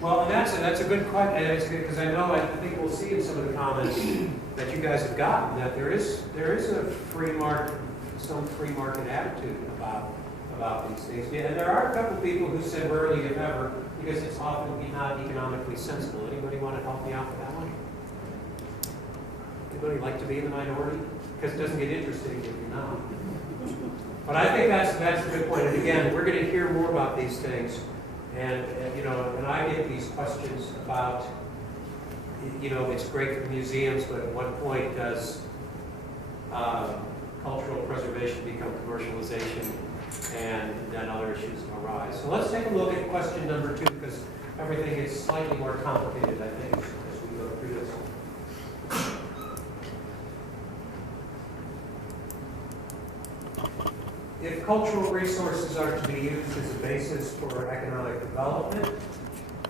Well, and that's a good question, because I know, I think we'll see in some of the comments that you guys have gotten, that there is a some free market attitude about these things. Yeah, and there are a couple people who said rarely if ever, because it's often not economically sensible. Anybody want to help me out with that one? Anybody like to be in the minority? Because it doesn't get interesting if you're not. But I think that's a good point. And again, we're going to hear more about these things. And and I get these questions about, it's great for museums, but at what point does cultural preservation become commercialization, and then other issues arise. So let's take a look at question number 2, because everything is slightly more complicated, I think, as we go through this. If cultural resources are to be used as a basis for economic development,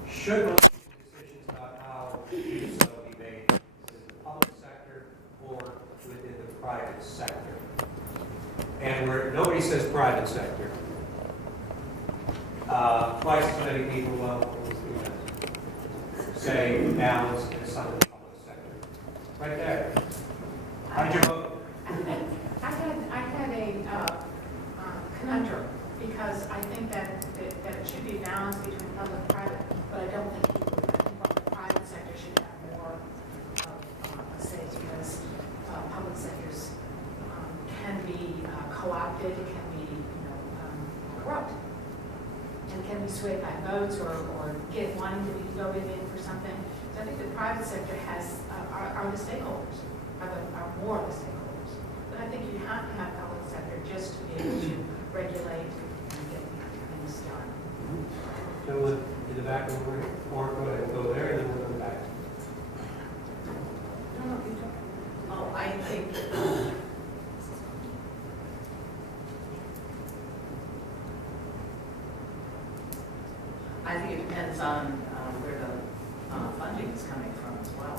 should most decisions about how to do so be made within the public sector or within the private sector? And where nobody says private sector. Twice as many people say balance in some of the public sector. Right there. How'd you vote? I had a conundrum, because I think that it should be balanced between public and private, but I don't think the private sector should have more of a say, because public sectors can be co-opted, can be corrupt, and can be swayed by votes or get wanting to be voted in for something. So I think the private sector are the stakeholders, are more of the stakeholders. But I think you have to have public sector just to be able to regulate and get things done. Gentlemen in the back of the room, or go ahead, go there, and then we'll go back. No, you don't. Oh, I think it depends on where the funding is coming from as well.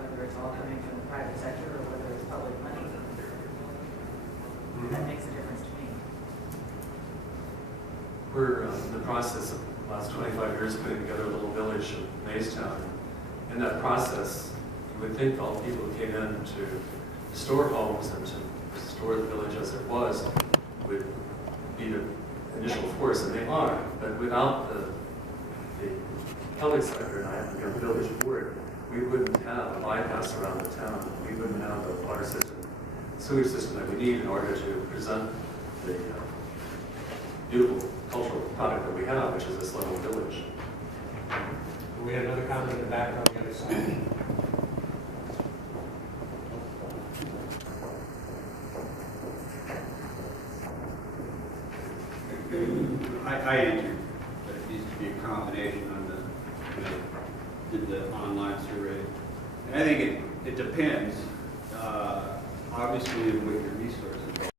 Whether it's all coming from the private sector or whether it's public money. That makes a difference to me. We're in the process of the last 25 years putting together a little village of Maystown. In that process, you would think all the people who came in to restore homes and to restore the village as it was would be the initial force, and they are. But without the public sector, and I have to get the village board, we wouldn't have a bypass around the town. We wouldn't have the water system, sewage system that we need in order to present the beautiful cultural product that we have, which is this little village. We had another comment in the back on the other side. I answered that it needs to be a combination on did the online survey. And I think it depends, obviously, what your resources